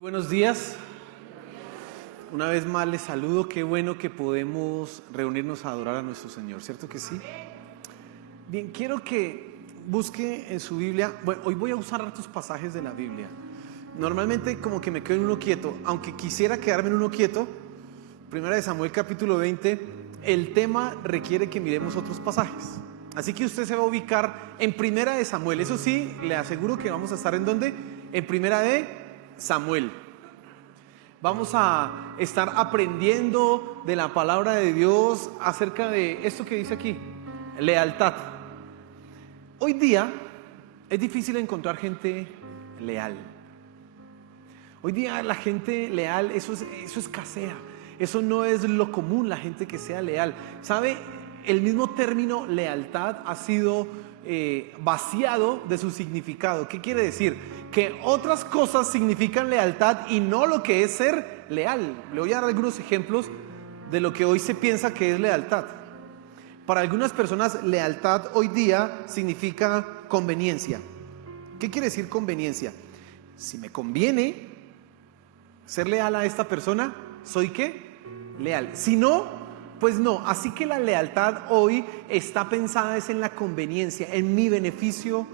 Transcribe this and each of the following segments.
Buenos días, una vez más les saludo, qué bueno que podemos reunirnos a adorar a nuestro Señor, ¿cierto que sí? Bien, quiero que busque en su Biblia, bueno, hoy voy a usar otros pasajes de la Biblia. Normalmente como que me quedo en uno quieto, aunque quisiera quedarme en uno quieto, Primera de Samuel capítulo 20, el tema requiere que miremos otros pasajes. Así que usted se va a ubicar en Primera de Samuel, eso sí, le aseguro que vamos a estar en ¿dónde? En Primera de Samuel. Vamos a estar aprendiendo de la palabra de Dios acerca de esto que dice aquí, lealtad. Hoy día es difícil encontrar gente leal. Hoy día la gente leal, eso escasea. Eso no es lo común, la gente que sea leal. ¿Sabe? El mismo término lealtad ha sido vaciado de su significado. ¿Qué quiere decir? Que otras cosas significan lealtad y no lo que es ser leal. Le voy a dar algunos ejemplos de lo que hoy se piensa que es lealtad. Para algunas personas, lealtad hoy día significa conveniencia. ¿Qué quiere decir conveniencia? Si me conviene ser leal a esta persona, ¿soy qué? Leal. Si no, pues no. Así que la lealtad hoy está pensada es en la conveniencia, en mi beneficio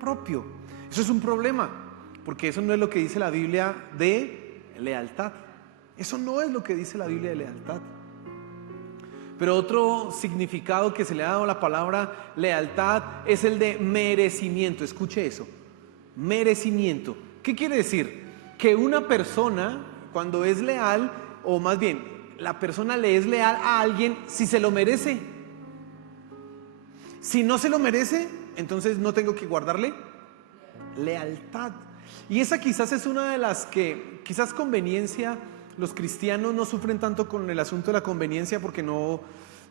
propio. Eso es un problema, porque eso no es lo que dice la Biblia de lealtad. Eso no es lo que dice la Biblia de lealtad. Pero otro significado que se le ha dado a la palabra lealtad es el de merecimiento. Escuche eso, merecimiento. ¿Qué quiere decir? Que una persona cuando es leal, o más bien, la persona le es leal a alguien si se lo merece. Si no se lo merece, entonces no tengo que guardarle lealtad. Y esa quizás es una de las que, quizás conveniencia, los cristianos no sufren tanto con el asunto de la conveniencia porque no,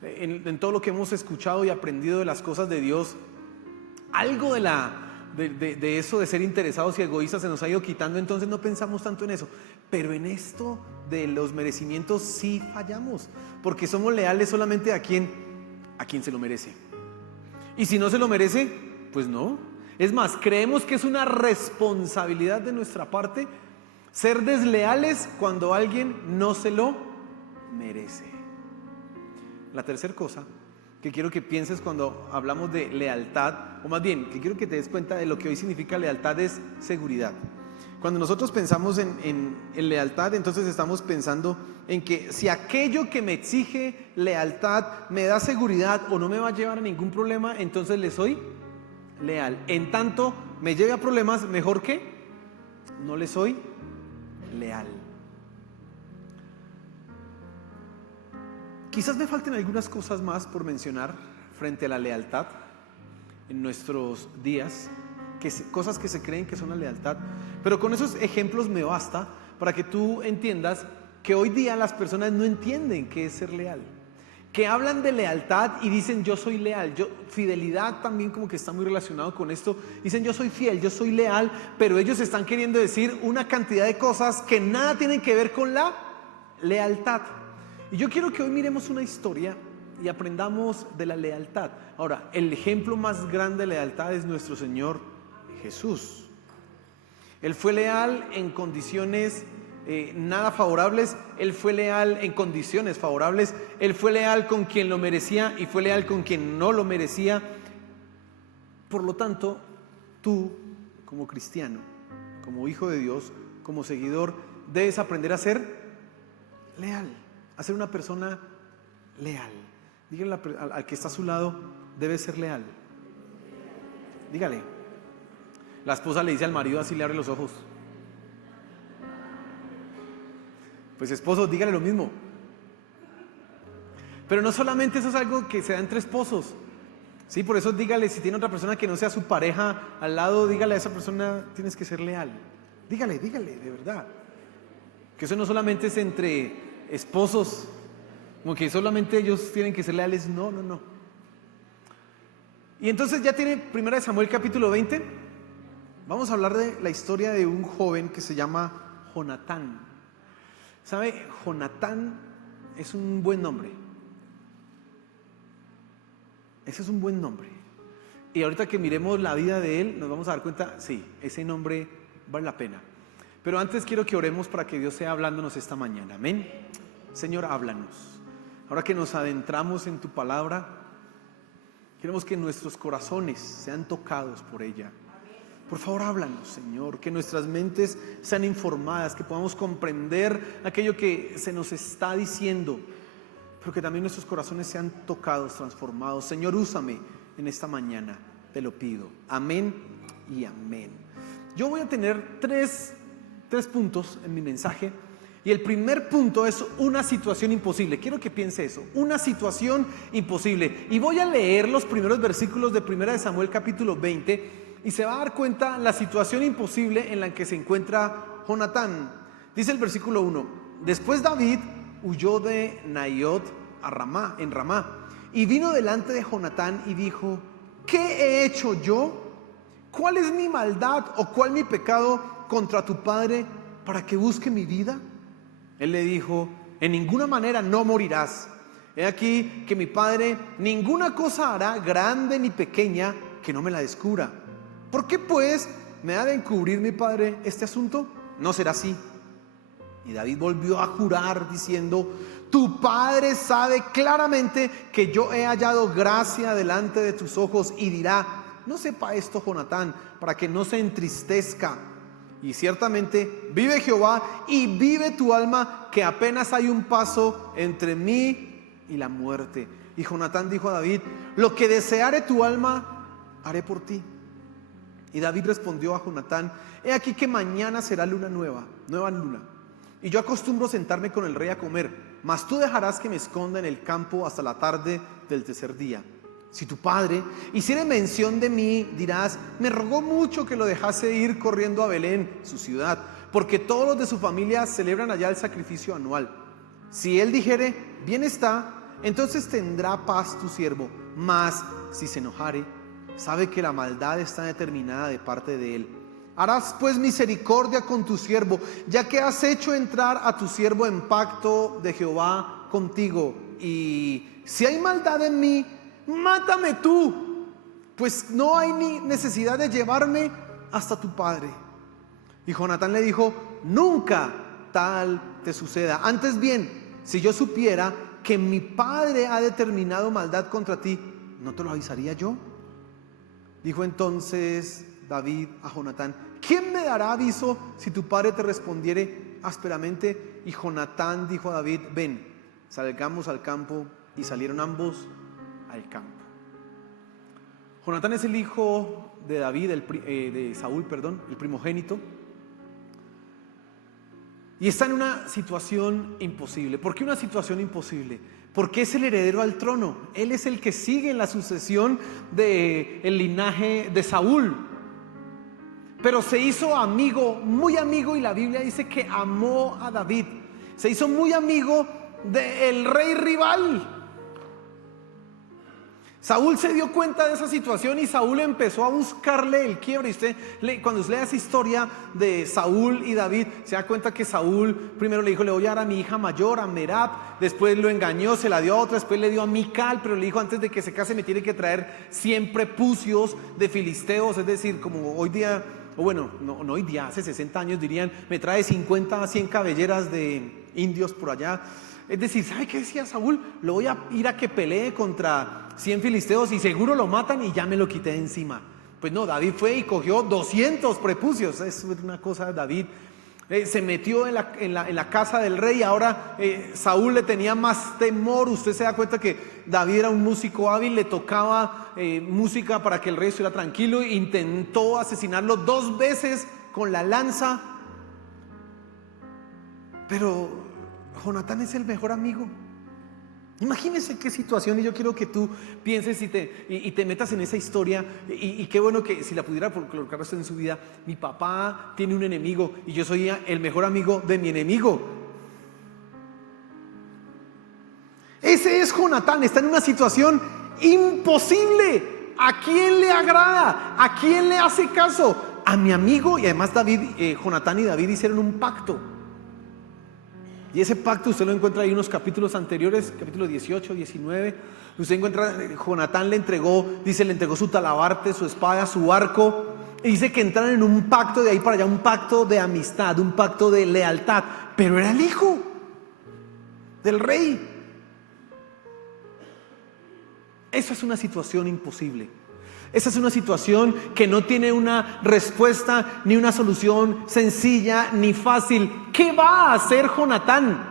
en todo lo que hemos escuchado y aprendido de las cosas de Dios, algo de eso de ser interesados y egoístas se nos ha ido quitando, entonces no pensamos tanto en eso. Pero en esto de los merecimientos sí fallamos, porque somos leales solamente a quien se lo merece. Y si no se lo merece, pues no. Es más, creemos que es una responsabilidad de nuestra parte ser desleales cuando alguien no se lo merece. La tercera cosa que quiero que pienses cuando hablamos de lealtad, o más bien, que quiero que te des cuenta de lo que hoy significa lealtad, es seguridad. Cuando nosotros pensamos en lealtad, entonces estamos pensando en que si aquello que me exige lealtad me da seguridad o no me va a llevar a ningún problema, entonces le soy leal. En tanto me lleve a problemas, mejor que no le soy leal. Quizás me falten algunas cosas más por mencionar frente a la lealtad en nuestros días, cosas que se creen que son la lealtad, pero con esos ejemplos me basta para que tú entiendas que hoy día las personas no entienden qué es ser leal, que hablan de lealtad y dicen yo soy leal, fidelidad también como que está muy relacionado con esto, dicen yo soy fiel, yo soy leal, pero ellos están queriendo decir una cantidad de cosas que nada tienen que ver con la lealtad. Y yo quiero que hoy miremos una historia y aprendamos de la lealtad. Ahora, el ejemplo más grande de lealtad es nuestro Señor Jesús. Él fue leal en condiciones nada favorables, Él fue leal en condiciones favorables, Él fue leal con quien lo merecía y fue leal con quien no lo merecía. Por lo tanto, tú como cristiano, como hijo de Dios, como seguidor, debes aprender a ser leal, a ser una persona leal. Dígale al que está a su lado, debe ser leal. Dígale. La esposa le dice al marido, así le abre los ojos. Pues esposo, dígale lo mismo. Pero no solamente eso es algo que se da entre esposos. Sí, por eso dígale, si tiene otra persona que no sea su pareja al lado, dígale a esa persona, tienes que ser leal. Dígale, de verdad. Que eso no solamente es entre esposos, como que solamente ellos tienen que ser leales. No. Y entonces ya tiene Primera de Samuel capítulo 20. Vamos a hablar de la historia de un joven que se llama Jonatán. ¿Sabe? Jonatán es un buen nombre. Ese es un buen nombre. Y ahorita que miremos la vida de él, nos vamos a dar cuenta, sí, ese nombre vale la pena. Pero antes quiero que oremos para que Dios sea hablándonos esta mañana. Amén. Señor, háblanos. Ahora que nos adentramos en tu palabra, queremos que nuestros corazones sean tocados por ella. Por favor, háblanos, Señor, que nuestras mentes sean informadas, que podamos comprender aquello que se nos está diciendo, pero que también nuestros corazones sean tocados, transformados. Señor, úsame en esta mañana, te lo pido. Amén y amén. Yo voy a tener tres puntos en mi mensaje, y el primer punto es una situación imposible. Quiero que piense eso, una situación imposible. Y voy a leer los primeros versículos de 1 Samuel capítulo 20, y se va a dar cuenta la situación imposible en la que se encuentra Jonatán. Dice el versículo 1: después David huyó de Naiot en Ramá, y vino delante de Jonatán y dijo: ¿qué he hecho yo? ¿Cuál es mi maldad o cuál mi pecado contra tu padre para que busque mi vida? Él le dijo: en ninguna manera no morirás. He aquí que mi padre ninguna cosa hará, grande ni pequeña, que no me la descubra. ¿Por qué pues me ha de encubrir mi padre este asunto? No será así. Y David volvió a jurar diciendo: tu padre sabe claramente que yo he hallado gracia delante de tus ojos, y dirá: no sepa esto Jonatán, para que no se entristezca. Y ciertamente vive Jehová y vive tu alma, que apenas hay un paso entre mí y la muerte. Y Jonatán dijo a David: lo que deseare tu alma, haré por ti. Y David respondió a Jonatán: he aquí que mañana será nueva luna, y yo acostumbro sentarme con el rey a comer, mas tú dejarás que me esconda en el campo hasta la tarde del tercer día. Si tu padre hiciere mención de mí, dirás: me rogó mucho que lo dejase ir corriendo a Belén, su ciudad, porque todos los de su familia celebran allá el sacrificio anual. Si él dijere: bien está, entonces tendrá paz tu siervo. Mas si se enojare, sabe que la maldad está determinada de parte de él. Harás pues misericordia con tu siervo, ya que has hecho entrar a tu siervo en pacto de Jehová contigo. Y si hay maldad en mí, mátame tú, pues no hay ni necesidad de llevarme hasta tu padre. Y Jonatán le dijo: nunca tal te suceda. Antes bien, si yo supiera que mi padre ha determinado maldad contra ti, ¿no te lo avisaría yo? Dijo entonces David a Jonatán: ¿quién me dará aviso si tu padre te respondiere ásperamente? Y Jonatán dijo a David: ven, salgamos al campo. Y salieron ambos al campo. Jonatán es el hijo de David, de Saúl, el primogénito. Y está en una situación imposible. ¿Por qué una situación imposible? Porque es el heredero al trono. Él es el que sigue en la sucesión del linaje de Saúl. Pero se hizo amigo, muy amigo, y la Biblia dice que amó a David. Se hizo muy amigo del rey rival. Saúl se dio cuenta de esa situación y Saúl empezó a buscarle el quiebre. Y usted, cuando usted lee esa historia de Saúl y David, se da cuenta que Saúl primero le dijo: le voy a dar a mi hija mayor, a Merab. Después lo engañó, se la dio a otra. Después le dio a Mical, pero le dijo: antes de que se case me tiene que traer 100 prepucios de filisteos. Es decir, como hoy día, o bueno, no hoy día, hace 60 años dirían: me trae 50 a 100 cabelleras de indios por allá. Es decir, ¿sabe qué decía Saúl? Lo voy a ir a que pelee contra 100 filisteos y seguro lo matan y ya me lo quité de encima. Pues no, David fue y cogió 200 prepucios. Es una cosa de David. Se metió en la casa del rey. Ahora Saúl le tenía más temor. Usted se da cuenta que David era un músico hábil, le tocaba música para que el rey estuviera tranquilo. Intentó asesinarlo 2 veces con la lanza. Pero Jonatán es el mejor amigo. Imagínese qué situación, y yo quiero que tú pienses y te metas en esa historia. Y qué bueno que si la pudiera colocar usted en su vida: mi papá tiene un enemigo y yo soy el mejor amigo de mi enemigo. Ese es Jonatán. Está en una situación imposible. ¿A quién le agrada? ¿A quién le hace caso? A mi amigo. Y además Jonatán y David hicieron un pacto. Y ese pacto usted lo encuentra ahí en unos capítulos anteriores, capítulo 18, 19. Usted encuentra, Jonatán le entregó su talabarte, su espada, su arco. Y dice que entraron en un pacto de ahí para allá, un pacto de amistad, un pacto de lealtad. Pero era el hijo del rey. Esa es una situación imposible. Esa es una situación que no tiene una respuesta ni una solución sencilla ni fácil. ¿Qué va a hacer Jonatán?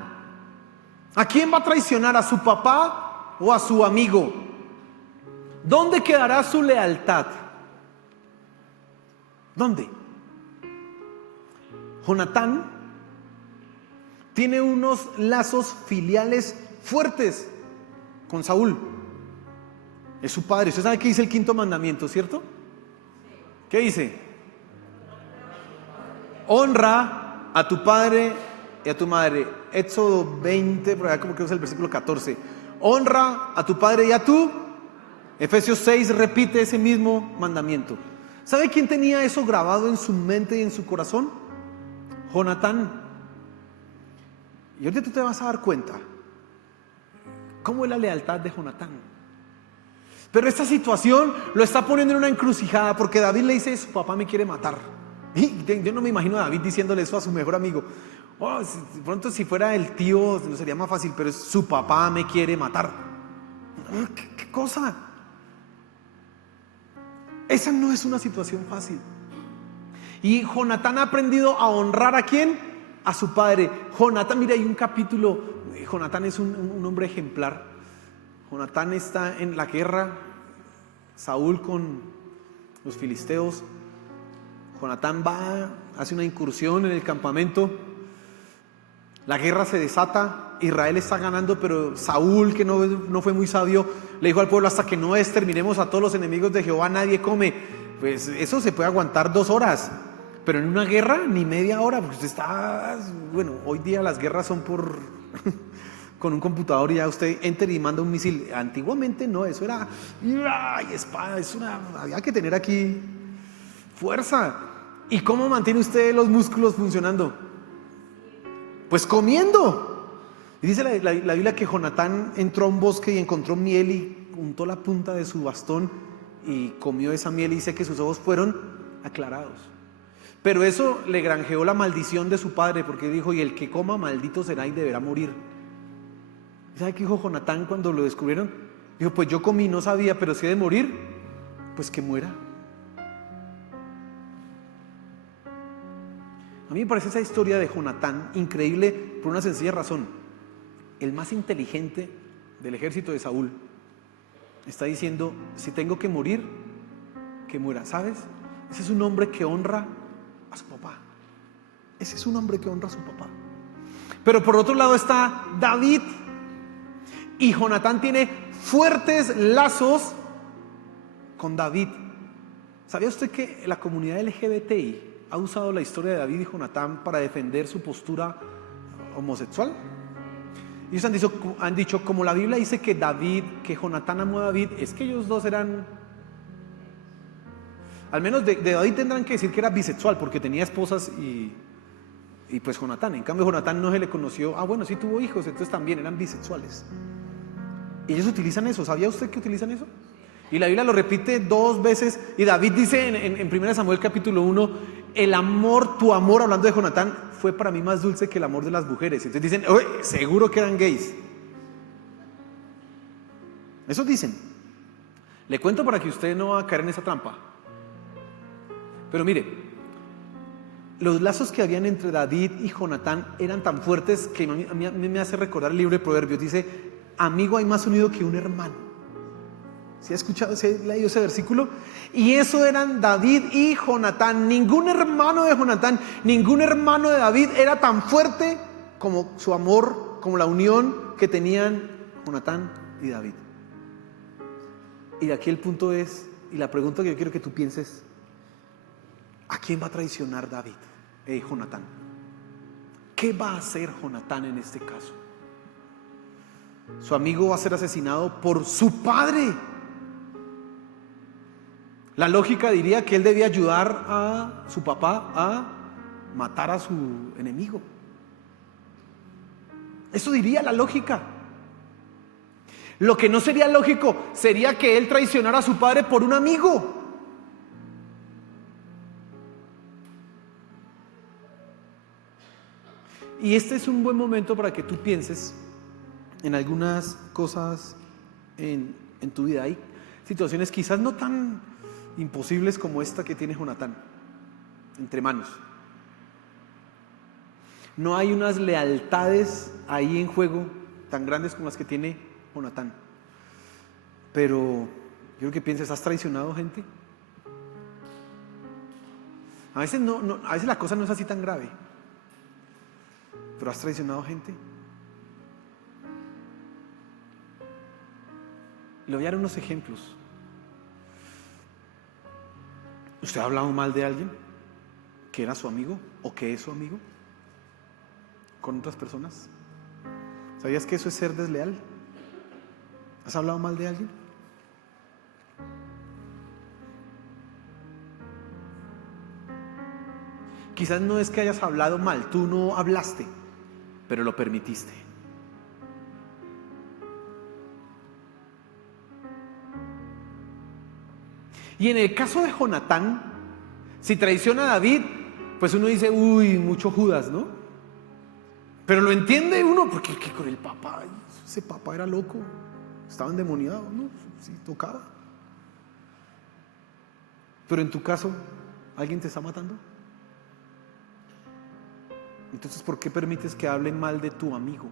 ¿A quién va a traicionar? ¿A su papá o a su amigo? ¿Dónde quedará su lealtad? ¿Dónde? Jonatán tiene unos lazos filiales fuertes con Saúl. Es su padre. Usted sabe qué dice el quinto mandamiento, ¿cierto? ¿Qué dice? Honra a tu padre y a tu madre. Éxodo 20, por acá como que es el versículo 14. Honra a tu padre y a tu. Efesios 6 repite ese mismo mandamiento. ¿Sabe quién tenía eso grabado en su mente y en su corazón? Jonatán. Y ahorita tú te vas a dar cuenta cómo es la lealtad de Jonatán. Pero esta situación lo está poniendo en una encrucijada, porque David le dice: su papá me quiere matar. Y yo no me imagino a David diciéndole eso a su mejor amigo. Oh, de pronto si fuera el tío no sería más fácil, pero es: su papá me quiere matar. ¿Qué cosa? Esa no es una situación fácil. Y Jonatán ha aprendido a honrar ¿a quién? A su padre. Jonatán, mira, hay un capítulo. Jonatán es un hombre ejemplar. Jonatán está en la guerra, Saúl con los filisteos. Jonatán va, hace una incursión en el campamento. La guerra se desata, Israel está ganando, pero Saúl, que no fue muy sabio, le dijo al pueblo: hasta que no exterminemos a todos los enemigos de Jehová, nadie come. Pues eso se puede aguantar 2 horas, pero en una guerra ni media hora, porque usted está, bueno, hoy día las guerras son por con un computador y ya usted entra y manda un misil. Antiguamente no, eso era espada, había que tener aquí fuerza. ¿Y cómo mantiene usted los músculos funcionando? Pues comiendo. Y dice la Biblia que Jonatán entró a un bosque y encontró miel y untó la punta de su bastón y comió esa miel, y dice que sus ojos fueron aclarados. Pero eso le granjeó la maldición de su padre, porque dijo: y el que coma maldito será y deberá morir. ¿Sabe qué dijo Jonatán cuando lo descubrieron? Dijo: pues yo comí, no sabía, pero si he de morir, pues que muera. A mí me parece esa historia de Jonatán increíble por una sencilla razón. El más inteligente del ejército de Saúl está diciendo: si tengo que morir, que muera. ¿Sabes? Ese es un hombre que honra a su papá. Ese es un hombre que honra a su papá. Pero por otro lado está David. Y Jonatán tiene fuertes lazos con David. ¿Sabía usted que la comunidad LGBTI ha usado la historia de David y Jonatán para defender su postura homosexual? Ellos han dicho, como la Biblia dice que Jonatán amó a David, es que ellos dos eran, al menos de David tendrán que decir que era bisexual, porque tenía esposas y pues Jonatán. En cambio Jonatán no se le conoció. Bueno, sí tuvo hijos, entonces también eran bisexuales. Y ellos utilizan eso. ¿Sabía usted que utilizan eso? Y la Biblia lo repite 2 veces. Y David dice en 1 Samuel capítulo 1: tu amor, hablando de Jonatán, fue para mí más dulce que el amor de las mujeres. Entonces dicen: seguro que eran gays. Eso dicen. Le cuento para que usted no va a caer en esa trampa. Pero mire, los lazos que habían entre David y Jonatán eran tan fuertes que a mí me hace recordar el libro de Proverbios. Dice: amigo hay más unido que un hermano. ¿Se ha escuchado, se ha leído ese versículo? Y eso eran David y Jonatán. Ningún hermano de Jonatán, ningún hermano de David era tan fuerte como su amor, como la unión que tenían Jonatán y David. Y aquí el punto es, y la pregunta que yo quiero que tú pienses: ¿a quién va a traicionar David? Jonatán. ¿Qué va a hacer Jonatán en este caso? Su amigo va a ser asesinado por su padre. La lógica diría que él debía ayudar a su papá a matar a su enemigo. Eso diría la lógica. Lo que no sería lógico sería que él traicionara a su padre por un amigo. Y este es un buen momento para que tú pienses en algunas cosas en tu vida. Hay situaciones quizás no tan imposibles como esta que tiene Jonatán entre manos. No hay unas lealtades ahí en juego tan grandes como las que tiene Jonatán. Pero yo creo que pienses, ¿has traicionado gente? A veces a veces la cosa no es así tan grave. ¿Pero has traicionado gente? Le voy a dar unos ejemplos. ¿Usted ha hablado mal de alguien que era su amigo o que es su amigo con otras personas? ¿Sabías que eso es ser desleal? ¿Has hablado mal de alguien? Quizás no es que hayas hablado mal, tú no hablaste, pero lo permitiste. Y en el caso de Jonatán, si traiciona a David, pues uno dice, uy, mucho Judas, ¿no? Pero lo entiende uno, porque con el papá, ese papá era loco, estaba endemoniado, ¿no? Sí, tocaba. Pero en tu caso, ¿alguien te está matando? Entonces, ¿por qué permites que hablen mal de tu amigo?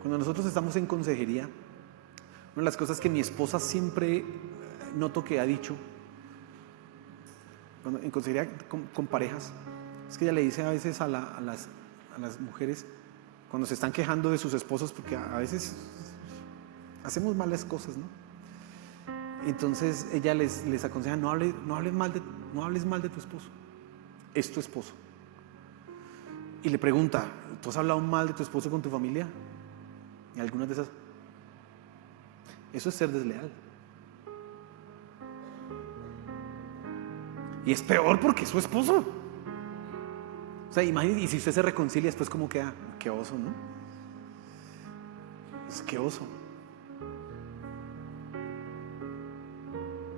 Cuando nosotros estamos en consejería, una de las cosas que mi esposa siempre noto que ha dicho, cuando en consejería con parejas, es que ella le dice a veces a las mujeres, cuando se están quejando de sus esposos, porque a veces hacemos malas cosas, ¿no? Entonces ella les aconseja, no hables mal de tu esposo, es tu esposo. Y le pregunta, ¿tú has hablado mal de tu esposo con tu familia? Y algunas de esas, eso es ser desleal. Y es peor porque es su esposo. O sea, imagínate, y si usted se reconcilia después, ¿cómo queda? Qué oso, ¿no? Es que oso.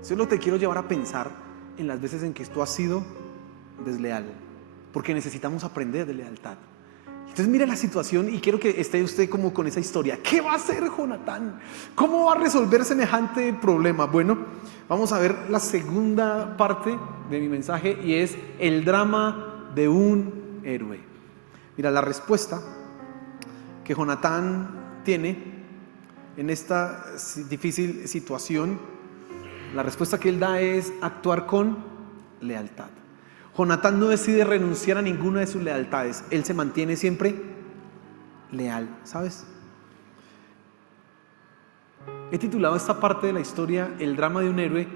Solo te quiero llevar a pensar en las veces en que tú has sido desleal, porque necesitamos aprender de lealtad. Entonces mira la situación y quiero que esté usted como con esa historia. ¿Qué va a hacer Jonatán? ¿Cómo va a resolver semejante problema? Bueno, vamos a ver la segunda parte de mi mensaje y es el drama de un héroe. Mira, la respuesta que Jonatán tiene en esta difícil situación, la respuesta que él da es actuar con lealtad. Jonatán no decide renunciar a ninguna de sus lealtades. Él se mantiene siempre leal, ¿sabes? He titulado esta parte de la historia el drama de un héroe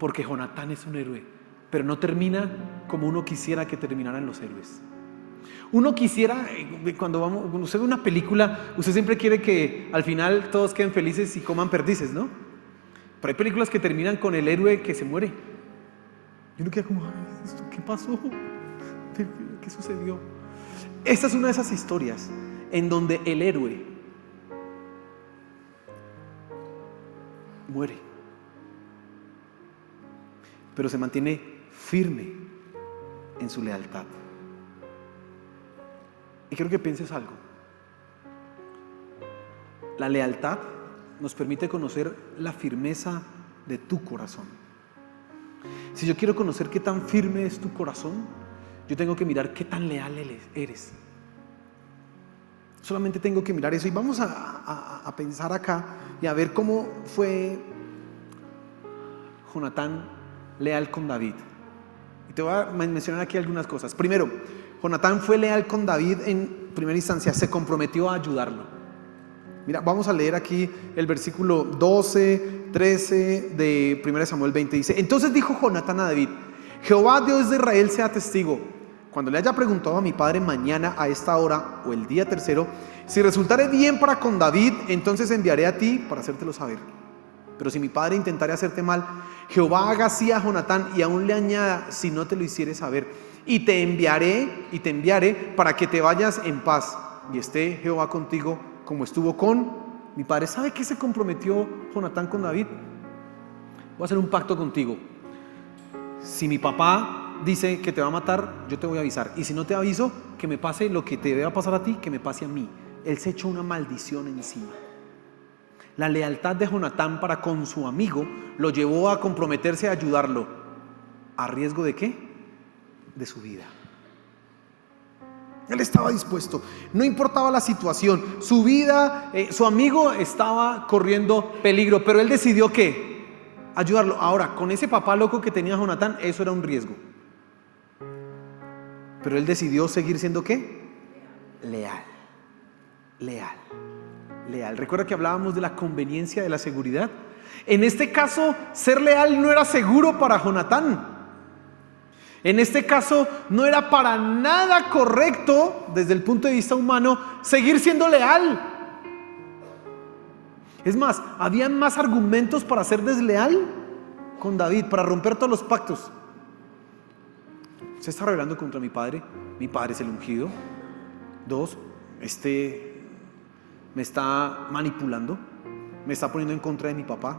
porque Jonatán es un héroe, pero no termina como uno quisiera que terminaran los héroes. Uno quisiera, cuando usted ve una película, usted siempre quiere que al final todos queden felices y coman perdices, ¿no? Pero hay películas que terminan con el héroe que se muere. Y uno queda como, ¿qué pasó? ¿Qué sucedió? Esta es una de esas historias en donde el héroe muere, pero se mantiene firme en su lealtad. Y quiero que pienses algo. La lealtad nos permite conocer la firmeza de tu corazón. Si yo quiero conocer qué tan firme es tu corazón, yo tengo que mirar qué tan leal eres. Solamente tengo que mirar eso y vamos a pensar acá y a ver cómo fue Jonatán leal con David. Y te voy a mencionar aquí algunas cosas. Primero, Jonatán fue leal con David en primera instancia, se comprometió a ayudarlo. Mira, vamos a leer aquí el versículo 12, 13 de 1 Samuel 20. Dice, entonces dijo Jonatán a David, Jehová Dios de Israel sea testigo, cuando le haya preguntado a mi padre mañana a esta hora o el día tercero, si resultare bien para con David, entonces enviaré a ti para hacértelo saber. Pero si mi padre intentare hacerte mal, Jehová haga así a Jonatán y aún le añada, si no te lo hiciere saber, y te enviaré para que te vayas en paz y esté Jehová contigo como estuvo con mi padre. ¿Sabe qué se comprometió Jonatán con David? Voy a hacer un pacto contigo. Si mi papá dice que te va a matar, yo te voy a avisar. Y si no te aviso, que me pase lo que te deba pasar a ti, que me pase a mí. Él se echó una maldición encima. La lealtad de Jonatán para con su amigo lo llevó a comprometerse a ayudarlo. ¿A riesgo de qué? De su vida. Él estaba dispuesto, no importaba la situación, su vida, su amigo estaba corriendo peligro, pero él decidió ¿qué? Ayudarlo. Ahora, con ese papá loco que tenía Jonatán, eso era un riesgo. Pero él decidió seguir siendo ¿qué? Leal. ¿Recuerda que hablábamos de la conveniencia de la seguridad? En este caso, ser leal no era seguro para Jonatán. En este caso, no era para nada correcto, desde el punto de vista humano, seguir siendo leal. Es más, había más argumentos para ser desleal con David, para romper todos los pactos. Se está rebelando contra mi padre es el ungido. 2, me está manipulando, me está poniendo en contra de mi papá.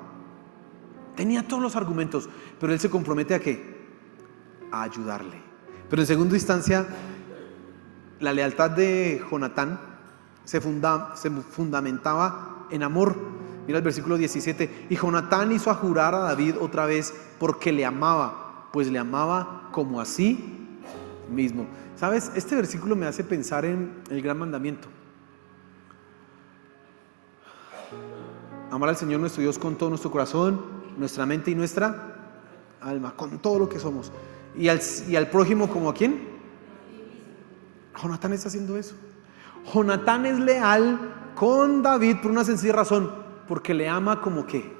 Tenía todos los argumentos, pero él se compromete ¿a qué? A ayudarle. Pero en segunda instancia, la lealtad de Jonatán se fundamentaba en amor. Mira el versículo 17. Y Jonatán hizo a jurar a David otra vez porque le amaba, pues le amaba como a sí mismo. ¿Sabes? Este versículo me hace pensar en el gran mandamiento: amar al Señor nuestro Dios con todo nuestro corazón, nuestra mente y nuestra alma, con todo lo que somos. Y al prójimo, ¿como a quién? Jonatán está haciendo eso. Jonatán es leal con David por una sencilla razón: porque le ama como ¿qué?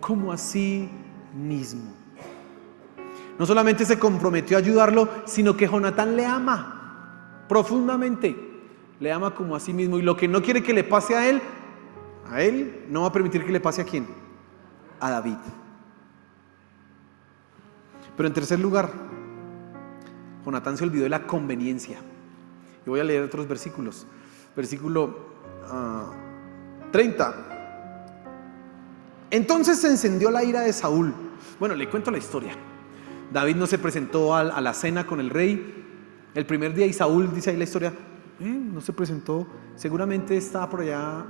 Como a sí mismo. No solamente se comprometió a ayudarlo, sino que Jonatán le ama profundamente. Le ama como a sí mismo. Y lo que no quiere que le pase a él no va a permitir que le pase ¿a quién? A David. Pero en tercer lugar, Jonatán se olvidó de la conveniencia. Y voy a leer otros versículos. Versículo 30. Entonces se encendió la ira de Saúl. Bueno, le cuento la historia. David no se presentó a la cena con el rey el primer día, y Saúl, dice ahí la historia, no se presentó. Seguramente está por allá,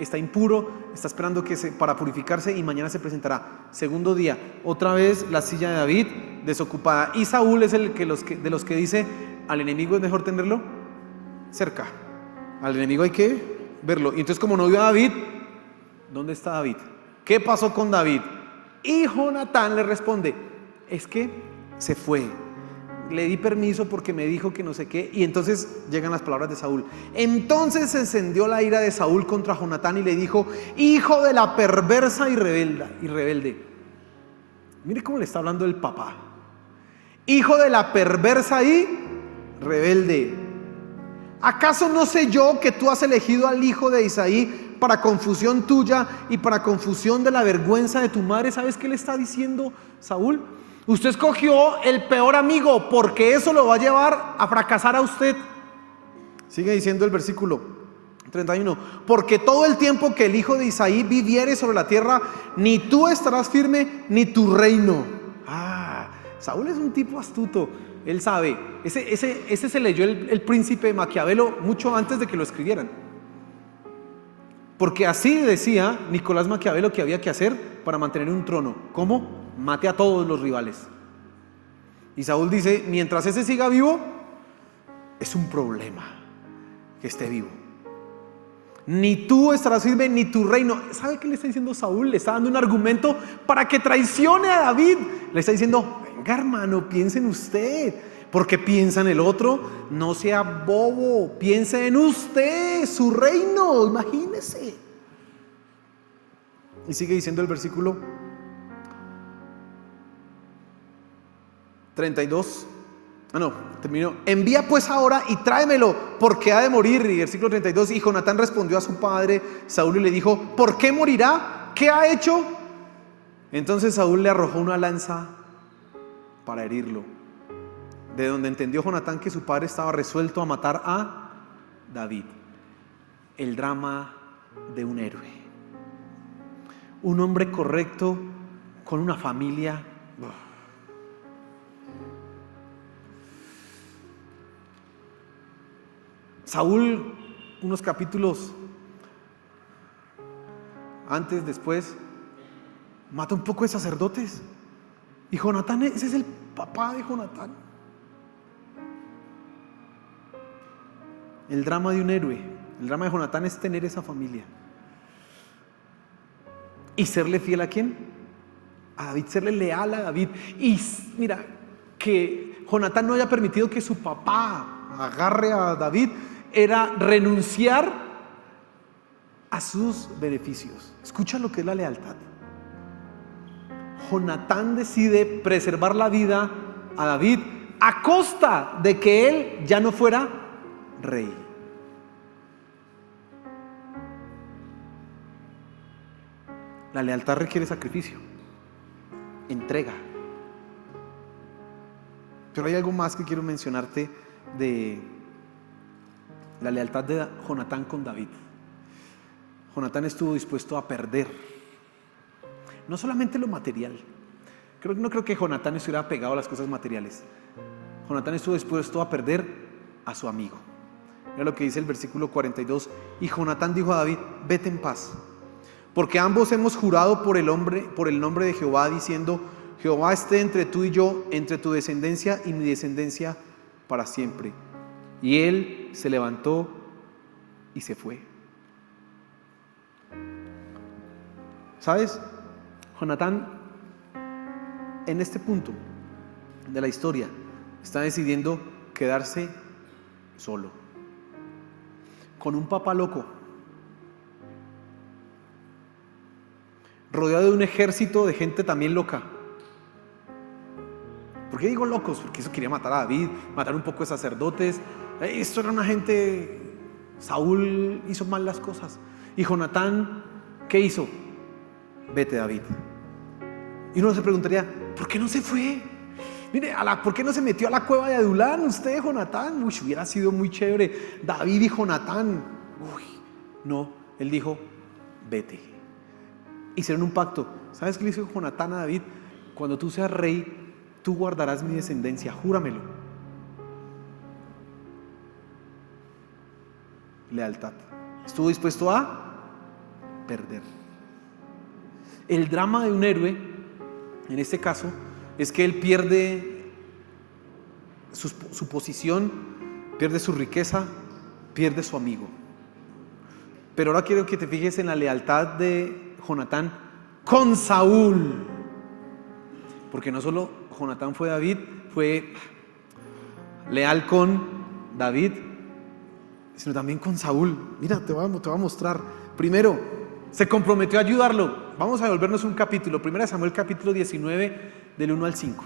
está impuro, está esperando para purificarse, y mañana se presentará. Segundo día, otra vez la silla de David desocupada. Y Saúl es de los que dice: al enemigo es mejor tenerlo cerca, al enemigo hay que verlo. Y entonces, como no vio a David, ¿dónde está David? ¿Qué pasó con David? Y Jonatán le responde: es que se fue, le di permiso porque me dijo que no sé qué. Y entonces llegan las palabras de Saúl. Entonces se encendió la ira de Saúl contra Jonatán y le dijo: hijo de la perversa y rebelde. Mire cómo le está hablando el papá: hijo de la perversa y rebelde. ¿Acaso no sé yo que tú has elegido al hijo de Isaí para confusión tuya y para confusión de la vergüenza de tu madre? ¿Sabes qué le está diciendo Saúl? Usted escogió el peor amigo, porque eso lo va a llevar a fracasar a usted. Sigue diciendo el versículo 31: porque todo el tiempo que el hijo de Isaí viviere sobre la tierra, ni tú estarás firme, ni tu reino. Saúl es un tipo astuto. Él sabe, ese se leyó el Príncipe Maquiavelo mucho antes de que lo escribieran. Porque así decía Nicolás Maquiavelo que había que hacer para mantener un trono. ¿Cómo? Mate a todos los rivales. Y Saúl dice: mientras ese siga vivo, es un problema que esté vivo. Ni tú estarás firme, ni tu reino. ¿Sabe qué le está diciendo Saúl? Le está dando un argumento para que traicione a David. Le está diciendo: venga, hermano, piense en usted. Porque piensa en el otro, no sea bobo, piense en usted, su reino, imagínese. Y sigue diciendo el versículo 32. Terminó. Envía pues ahora y tráemelo, porque ha de morir. Y versículo 32. Y Jonatán respondió a su padre Saúl y le dijo: ¿por qué morirá? ¿Qué ha hecho? Entonces Saúl le arrojó una lanza para herirlo. De donde entendió Jonatán que su padre estaba resuelto a matar a David. El drama de un héroe. Un hombre correcto con una familia. Saúl, unos capítulos antes, después, mata un poco de sacerdotes. Y Jonatán, ese es el papá de Jonatán. El drama de un héroe, el drama de Jonatán es tener esa familia. Y serle fiel ¿a quién? A David, serle leal a David. Y mira, que Jonatán no haya permitido que su papá agarre a David era renunciar a sus beneficios. Escucha lo que es la lealtad. Jonatán decide preservar la vida a David a costa de que él ya no fuera rey. La lealtad requiere sacrificio, entrega. Pero hay algo más que quiero mencionarte de la lealtad de Jonatán con David. Jonatán estuvo dispuesto a perder, no solamente lo material. No creo que Jonatán estuviera pegado a las cosas materiales. Jonatán estuvo dispuesto a perder a su amigo. Mira lo que dice el versículo 42. Y Jonatán dijo a David: vete en paz, porque ambos hemos jurado por el nombre de Jehová, diciendo: Jehová esté entre tú y yo, entre tu descendencia y mi descendencia para siempre. Y él se levantó y se fue. ¿Sabes? Jonatán, en este punto de la historia, está decidiendo quedarse solo, con un papá loco, rodeado de un ejército de gente también loca. ¿Por qué digo locos? Porque eso quería matar a David, matar un poco de sacerdotes. Esto era una gente. Saúl hizo mal las cosas. Y Jonatán, ¿qué hizo? Vete, David. Y uno se preguntaría: ¿por qué no se fue? Mire, ¿por qué no se metió a la cueva de Adulán usted, Jonatán? Uy, hubiera sido muy chévere. David y Jonatán. Uy, no, él dijo: vete. Hicieron un pacto. ¿Sabes qué le hizo Jonatán a David? Cuando tú seas rey, tú guardarás mi descendencia, júramelo. Lealtad. Estuvo dispuesto a perder. El drama de un héroe, en este caso, es que él pierde su posición, pierde su riqueza, pierde su amigo. Pero ahora quiero que te fijes en la lealtad de Jonatán con Saúl. Porque no solo Jonatán fue leal con David, sino también con Saúl. Mira, te voy a mostrar. Primero, se comprometió a ayudarlo. Vamos a devolvernos un capítulo. 1 Samuel capítulo 19, del 1 al 5.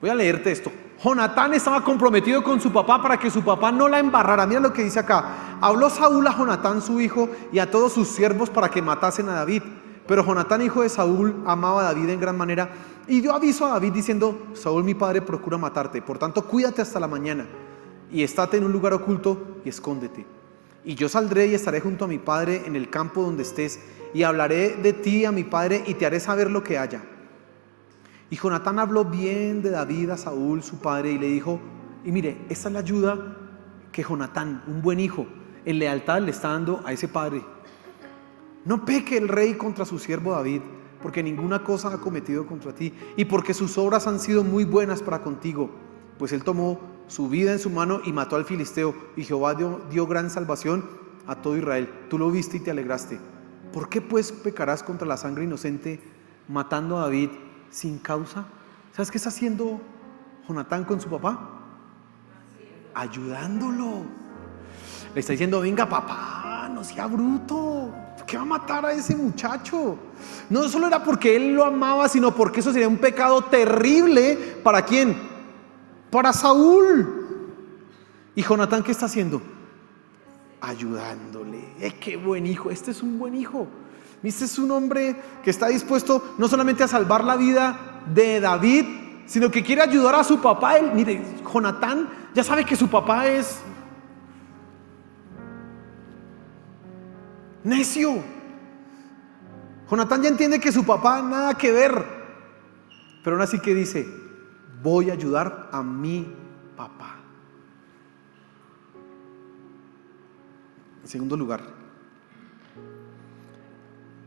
Voy a leerte esto. Jonatán estaba comprometido con su papá para que su papá no la embarrara. Mira lo que dice acá. Habló Saúl a Jonatán su hijo y a todos sus siervos para que matasen a David. Pero Jonatán, hijo de Saúl, amaba a David en gran manera y dio aviso a David diciendo: Saúl mi padre procura matarte, por tanto cuídate hasta la mañana y estate en un lugar oculto y escóndete. Y yo saldré y estaré junto a mi padre en el campo donde estés, y hablaré de ti a mi padre y te haré saber lo que haya. Y Jonatán habló bien de David a Saúl su padre y le dijo: y mire, esta es la ayuda que Jonatán, un buen hijo, en lealtad le está dando a ese padre. No peque el rey contra su siervo David, porque ninguna cosa ha cometido contra ti, y porque sus obras han sido muy buenas para contigo, pues él tomó su vida en su mano y mató al filisteo, y Jehová dio gran salvación a todo Israel. Tú lo viste y te alegraste. ¿Por qué pues pecarás contra la sangre inocente, matando a David sin causa? ¿Sabes qué está haciendo Jonatán con su papá? Ayudándolo. Le está diciendo: venga papá, no sea bruto, ¿por qué va a matar a ese muchacho? No solo era porque él lo amaba, sino porque eso sería un pecado terrible. ¿Para quién? Para Saúl. ¿Y Jonatán qué está haciendo? Ayudándole. Qué buen hijo. Este es un buen hijo. Este es un hombre que está dispuesto no solamente a salvar la vida de David, sino que quiere ayudar a su papá. Mire, Jonatán ya sabe que su papá es necio. Jonatán ya entiende que su papá nada que ver, pero aún así que dice: voy a ayudar a mi papá. En segundo lugar,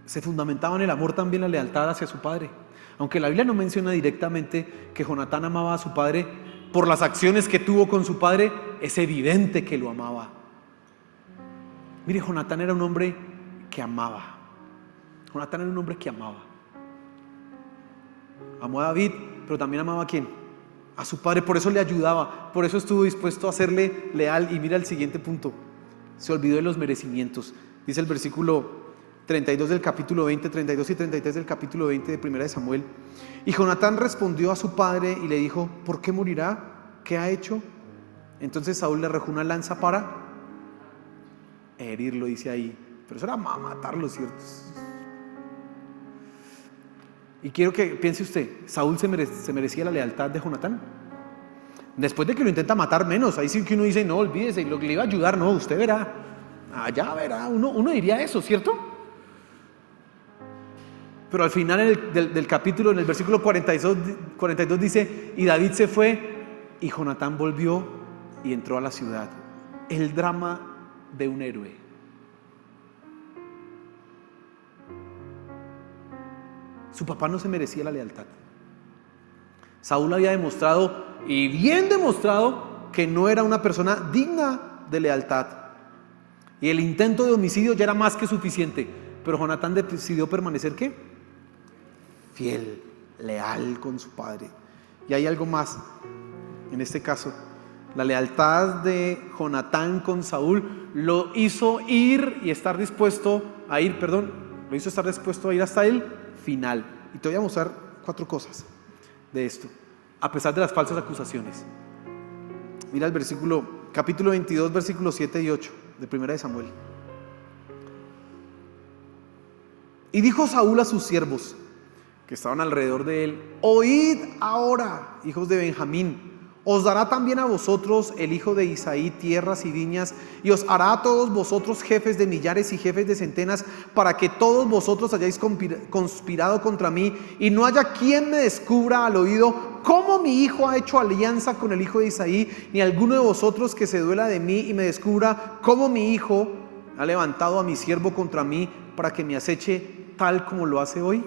se fundamentaba en el amor también la lealtad hacia su padre. Aunque la Biblia no menciona directamente que Jonatán amaba a su padre, por las acciones que tuvo con su padre, es evidente que lo amaba. Mire, Jonatán era un hombre que amaba. Jonatán era un hombre que amaba. Amó a David, pero también amaba ¿a quién? A su padre. Por eso le ayudaba, por eso estuvo dispuesto a serle leal. Y mira el siguiente punto: se olvidó de los merecimientos. Dice el versículo 32 del capítulo 20, 32 y 33 del capítulo 20 de Primera de Samuel. Y Jonatán respondió a su padre y le dijo: ¿por qué morirá? ¿Qué ha hecho? Entonces Saúl le arrojó una lanza para herirlo, dice ahí. Pero eso era matarlo, ¿cierto? Y quiero que piense usted, ¿Saúl se merecía la lealtad de Jonatán? Después de que lo intenta matar, menos. Ahí sí que uno dice: no, olvídese, lo que le iba a ayudar, no, usted verá. Allá verá, uno diría eso, ¿cierto? Pero al final del capítulo, en el versículo 42 dice: y David se fue y Jonatán volvió y entró a la ciudad. El drama de un héroe. Su papá no se merecía la lealtad. Saúl había demostrado, y bien demostrado, que no era una persona digna de lealtad. Y el intento de homicidio ya era más que suficiente. Pero Jonatán decidió permanecer ¿qué? Fiel, leal con su padre. Y hay algo más. En este caso, la lealtad de Jonatán con Saúl lo hizo ir y estar dispuesto a ir, lo hizo estar dispuesto a ir hasta el final. Y te voy a mostrar 4 cosas de esto, a pesar de las falsas acusaciones. Mira el capítulo 22, versículos 7 y 8 de Primera de Samuel. Y dijo Saúl a sus siervos que estaban alrededor de él: oíd ahora, hijos de Benjamín, os dará también a vosotros el hijo de Isaí tierras y viñas, y os hará a todos vosotros jefes de millares y jefes de centenas, para que todos vosotros hayáis conspirado contra mí, y no haya quien me descubra al oído cómo mi hijo ha hecho alianza con el hijo de Isaí, ni alguno de vosotros que se duela de mí y me descubra cómo mi hijo ha levantado a mi siervo contra mí, para que me aceche tal como lo hace hoy.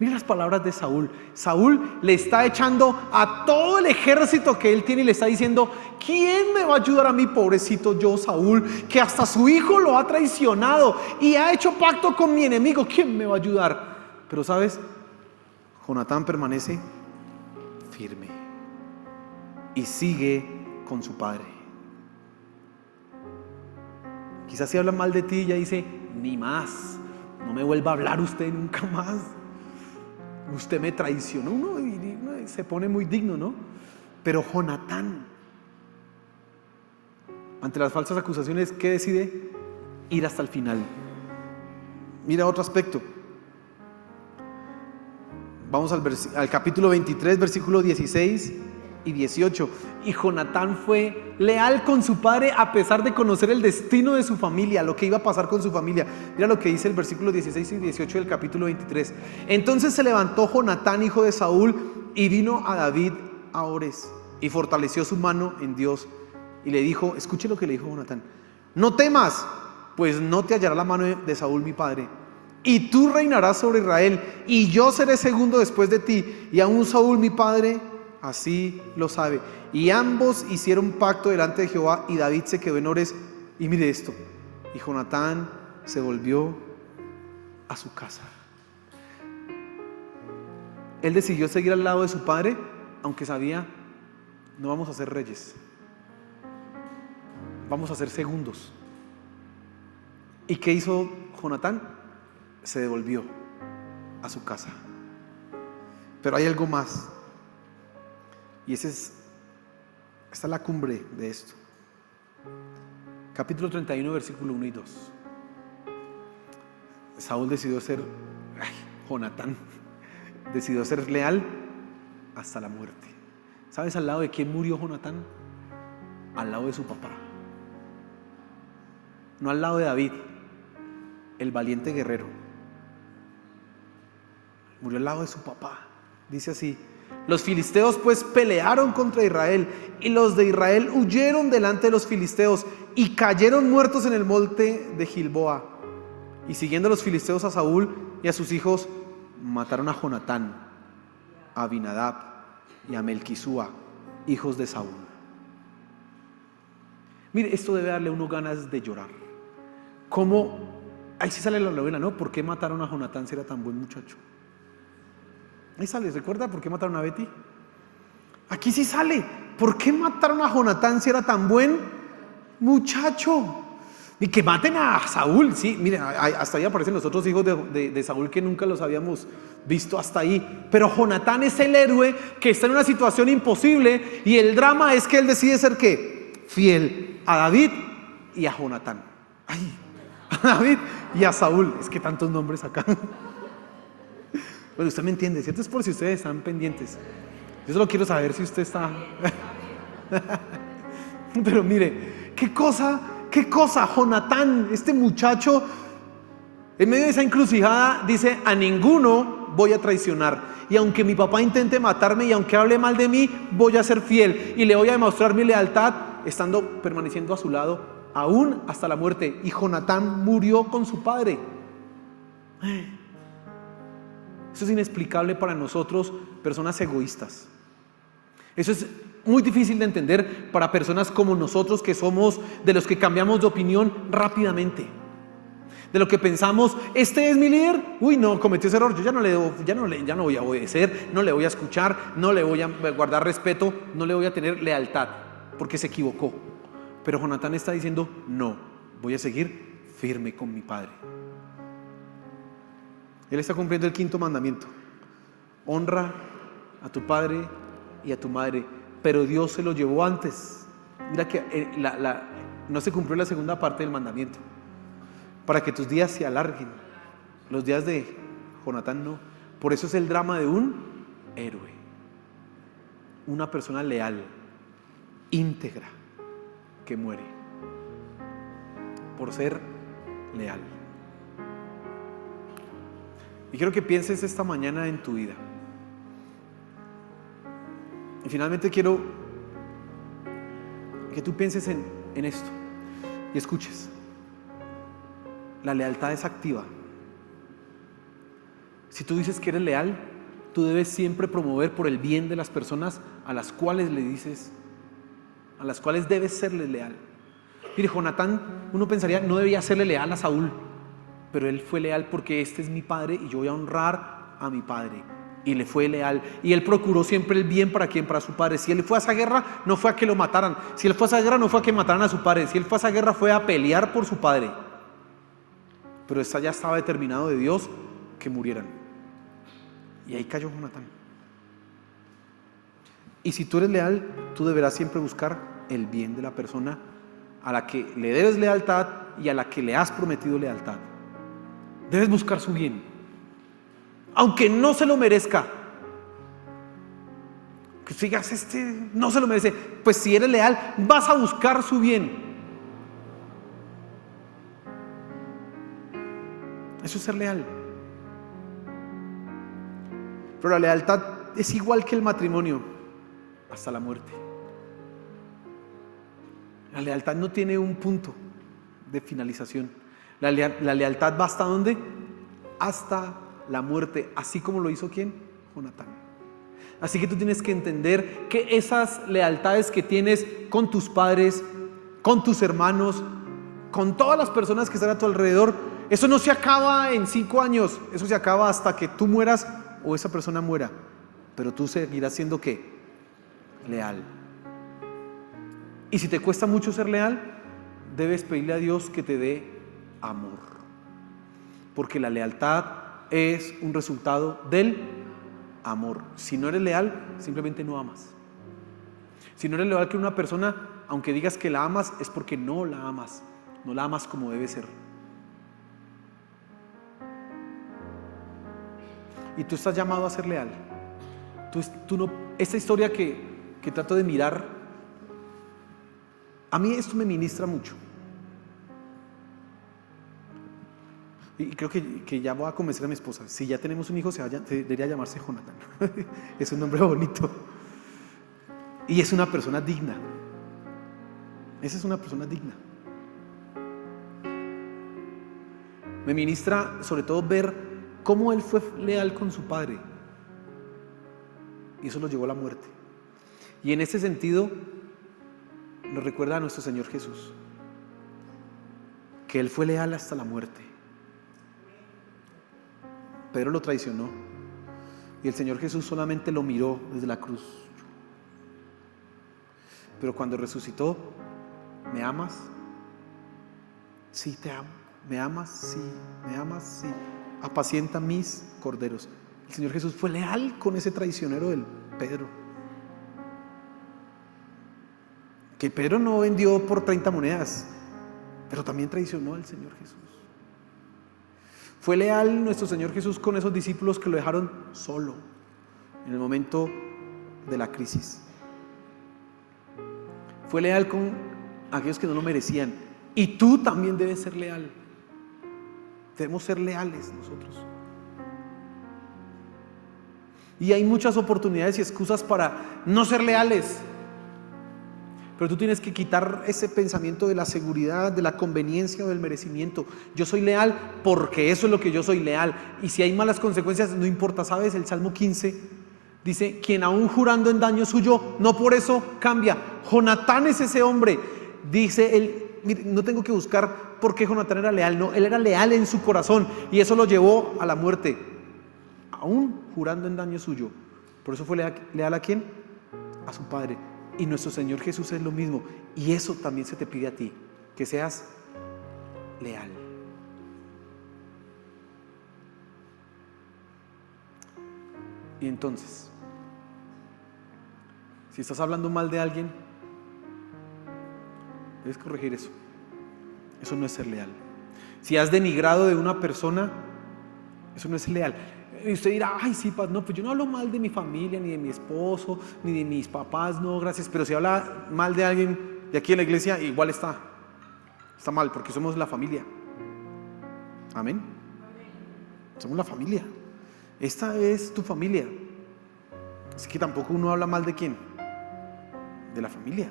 Mira las palabras de Saúl. Saúl le está echando a todo el ejército que él tiene y le está diciendo: ¿quién me va a ayudar a mí, pobrecito yo, Saúl, que hasta su hijo lo ha traicionado y ha hecho pacto con mi enemigo? ¿Quién me va a ayudar? Pero ¿sabes? Jonatán permanece firme y sigue con su padre. Quizás si habla mal de ti, ya dice: ni más, no me vuelva a hablar usted nunca más. Usted me traicionó. Uno se pone muy digno, ¿no? Pero Jonatán, ante las falsas acusaciones, ¿qué decide? Ir hasta el final. Mira otro aspecto. Vamos al capítulo 23, versículos 16 y 18. Y Jonatán fue leal con su padre a pesar de conocer el destino de su familia, lo que iba a pasar con su familia. Mira lo que dice el versículo 16 y 18 del capítulo 23. Entonces se levantó Jonatán, hijo de Saúl, y vino a David a Ores, y fortaleció su mano en Dios, y le dijo, escuche lo que le dijo Jonatán: no temas, pues no te hallará la mano de Saúl mi padre, y tú reinarás sobre Israel, y yo seré segundo después de ti, y aún Saúl mi padre así lo sabe. Y ambos hicieron pacto delante de Jehová, y David se quedó en Ores. Y mire esto: y Jonatán se volvió a su casa. Él decidió seguir al lado de su padre, aunque sabía: no vamos a ser reyes, vamos a ser segundos. ¿Y qué hizo Jonatán? Se devolvió a su casa. Pero hay algo más, y esta es la cumbre de esto. Capítulo 31, versículo 1 y 2. Saúl decidió Jonatán decidió ser leal hasta la muerte. ¿Sabes al lado de quién murió Jonatán? Al lado de su papá. No al lado de David, el valiente guerrero. Murió al lado de su papá. Dice así: Los filisteos pues pelearon contra Israel, y los de Israel huyeron delante de los filisteos y cayeron muertos en el monte de Gilboa. Y siguiendo los filisteos a Saúl y a sus hijos, mataron a Jonatán, a Abinadab y a Melquisúa, hijos de Saúl. Mire, esto debe darle a uno ganas de llorar. ¿Cómo? Ahí sí sale la novela, ¿no? ¿Por qué mataron a Jonatán si era tan buen muchacho? Ahí sale, ¿recuerda por qué mataron a Betty? Aquí sí sale. ¿Por qué mataron a Jonatán si era tan buen muchacho? Y que maten a Saúl, sí, mire, hasta ahí aparecen los otros hijos de Saúl que nunca los habíamos visto hasta ahí. Pero Jonatán es el héroe que está en una situación imposible, y el drama es que él decide ser ¿qué? Fiel a David y a Jonatán. Ay, a David y a Saúl. Es que tantos nombres acá. Bueno, usted me entiende, ¿cierto? Es por si ustedes están pendientes. Yo solo quiero saber si usted está. Pero mire, qué cosa, Jonatán, este muchacho, en medio de esa encrucijada, dice: a ninguno voy a traicionar. Y aunque mi papá intente matarme y aunque hable mal de mí, voy a ser fiel y le voy a demostrar mi lealtad, permaneciendo a su lado, aún hasta la muerte. Y Jonatán murió con su padre. Eso es inexplicable para nosotros, personas egoístas. Eso es muy difícil de entender para personas como nosotros, que somos de los que cambiamos de opinión rápidamente. De lo que pensamos: este es mi líder, uy no, cometió ese error, yo ya no voy a obedecer, no le voy a escuchar, no le voy a guardar respeto, no le voy a tener lealtad, porque se equivocó. Pero Jonatán está diciendo: no, voy a seguir firme con mi padre. Él está cumpliendo el 5.º mandamiento: honra a tu padre y a tu madre. Pero Dios se lo llevó antes. Mira que no se cumplió la segunda parte del mandamiento: para que tus días se alarguen. Los días de Jonatán no. Por eso es el drama de un héroe, una persona leal, íntegra, que muere por ser leal. Y quiero que pienses esta mañana en tu vida. Y finalmente quiero que tú pienses en esto y escuches. La lealtad es activa. Si tú dices que eres leal, tú debes siempre promover por el bien de las personas a las cuales le dices, a las cuales debes serle leal. Mire, Jonatán, uno pensaría, no debía serle leal a Saúl, pero él fue leal porque este es mi padre y yo voy a honrar a mi padre. Y le fue leal, y él procuró siempre el bien. ¿Para quién? Para su padre. Si él fue a esa guerra, no fue a que lo mataran. Si él fue a esa guerra, no fue a que mataran a su padre. Si él fue a esa guerra, fue a pelear por su padre. Pero esta ya estaba determinado de Dios que murieran. Y ahí cayó Jonatán. Y si tú eres leal, tú deberás siempre buscar el bien de la persona a la que le debes lealtad y a la que le has prometido lealtad. Debes buscar su bien, aunque no se lo merezca. Que sigas, este no se lo merece. Pues si eres leal, vas a buscar su bien. Eso es ser leal. Pero la lealtad es igual que el matrimonio, hasta la muerte. La lealtad no tiene un punto de finalización. La lealtad va hasta ¿dónde? Hasta la muerte, así como lo hizo ¿quién? Jonatán. Así que tú tienes que entender que esas lealtades que tienes con tus padres, con tus hermanos, con todas las personas que están a tu alrededor, eso no se acaba en 5 años, eso se acaba hasta que tú mueras o esa persona muera, pero tú seguirás siendo ¿qué? Leal. Y si te cuesta mucho ser leal, debes pedirle a Dios que te dé amor, porque la lealtad es un resultado del amor. Si no eres leal, simplemente no amas. Si no eres leal con una persona, aunque digas que la amas, es porque no la amas, no la amas como debe ser. Y tú estás llamado a ser leal. Tú no, esta historia que trato de mirar, a mí esto me ministra mucho. Y creo que ya voy a convencer a mi esposa. Si ya tenemos un hijo, debería llamarse Jonathan. Es un nombre bonito. Y es una persona digna. Esa es una persona digna. Me ministra sobre todo ver cómo él fue leal con su padre. Y eso lo llevó a la muerte. Y en ese sentido nos recuerda a nuestro Señor Jesús, que Él fue leal hasta la muerte. Pedro lo traicionó y el Señor Jesús solamente lo miró desde la cruz. Pero cuando resucitó, ¿me amas? Sí, te amo. ¿Me amas? Sí. ¿Me amas? Sí. Apacienta mis corderos. El Señor Jesús fue leal con ese traicionero del Pedro. Que Pedro no vendió por 30 monedas, pero también traicionó al Señor Jesús. Fue leal nuestro Señor Jesús con esos discípulos que lo dejaron solo en el momento de la crisis. Fue leal con aquellos que no lo merecían. Y tú también debes ser leal. Debemos ser leales nosotros. Y hay muchas oportunidades y excusas para no ser leales. Pero tú tienes que quitar ese pensamiento de la seguridad, de la conveniencia o del merecimiento. Yo soy leal porque eso es lo que yo soy leal. Y si hay malas consecuencias, no importa. ¿Sabes? El Salmo 15 dice: quien aún jurando en daño suyo, no por eso cambia. Jonatán es ese hombre. Dice él, no tengo que buscar por qué Jonatán era leal. No, él era leal en su corazón. Y eso lo llevó a la muerte. Aún jurando en daño suyo. Por eso fue leal ¿a quién? A su padre. Y nuestro Señor Jesús es lo mismo. Y eso también se te pide a ti, que seas leal. Y entonces, si estás hablando mal de alguien, debes corregir eso. Eso no es ser leal. Si has denigrado de una persona, eso no es leal. Y usted dirá: ay, sí, no, pues yo no hablo mal de mi familia, ni de mi esposo, ni de mis papás, no, gracias. Pero si habla mal de alguien de aquí en la iglesia, igual está mal, porque somos la familia. Amén. Somos la familia. Esta es tu familia. Así que tampoco uno habla mal de quién, de la familia.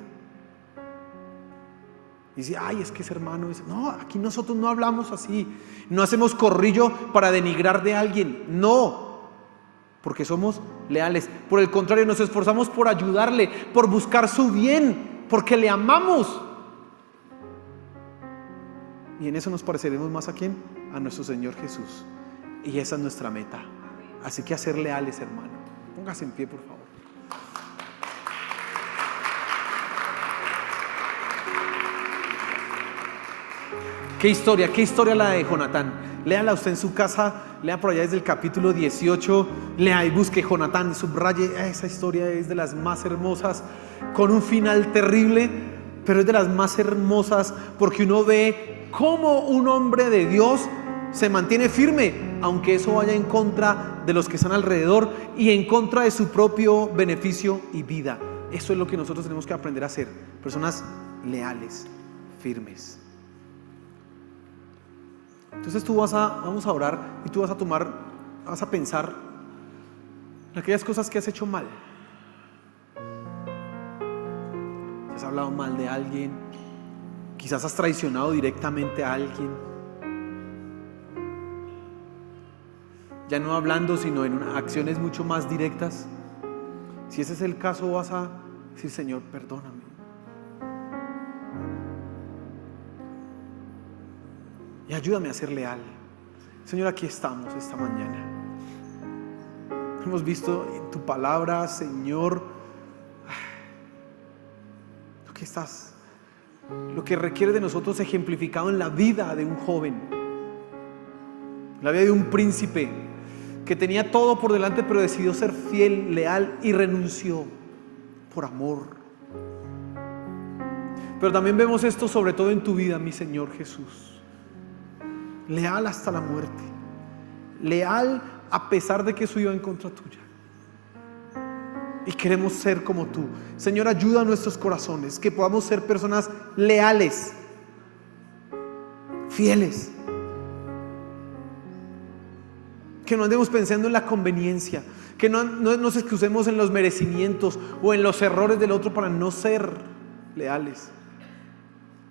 Y dice: ay, es que ese hermano es... No, aquí nosotros no hablamos así. No hacemos corrillo para denigrar de alguien. No, porque somos leales. Por el contrario, nos esforzamos por ayudarle, por buscar su bien, porque le amamos. Y en eso nos pareceremos más ¿a quién? A nuestro Señor Jesús. Y esa es nuestra meta. Así que a ser leales, hermano. Póngase en pie, por favor. Qué historia la de Jonatán. Léala usted en su casa, lea por allá desde el capítulo 18, lea y busque Jonatán, subraye. Esa historia es de las más hermosas, con un final terrible, pero es de las más hermosas porque uno ve cómo un hombre de Dios se mantiene firme, aunque eso vaya en contra de los que están alrededor y en contra de su propio beneficio y vida. Eso es lo que nosotros tenemos que aprender a ser, personas leales, firmes. Entonces vamos a orar y tú vas a pensar en aquellas cosas que has hecho mal. Si has hablado mal de alguien, quizás has traicionado directamente a alguien. Ya no hablando, sino en acciones mucho más directas. Si ese es el caso, vas a decir: Señor, perdóname. Y ayúdame a ser leal. Señor, aquí estamos esta mañana. Hemos visto en tu palabra, Señor, lo que requiere de nosotros ejemplificado en la vida de un joven, la vida de un príncipe que tenía todo por delante, pero decidió ser fiel, leal y renunció por amor. Pero también vemos esto sobre todo en tu vida, mi Señor Jesús. Leal hasta la muerte, leal a pesar de que eso iba en contra tuya. Y queremos ser como tú. Señor, ayuda a nuestros corazones, que podamos ser personas leales, fieles. Que no andemos pensando en la conveniencia, que no nos excusemos en los merecimientos o en los errores del otro para no ser leales.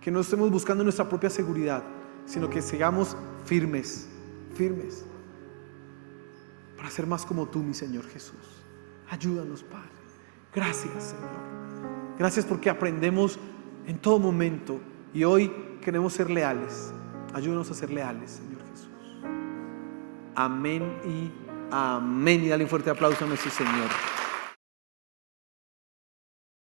Que no estemos buscando nuestra propia seguridad, sino que sigamos firmes para ser más como tú, mi Señor Jesús. Ayúdanos, Padre. Gracias, Señor. Gracias porque aprendemos en todo momento y hoy queremos ser leales. Ayúdanos a ser leales, Señor Jesús. Amén y amén. Y dale un fuerte aplauso a nuestro Señor.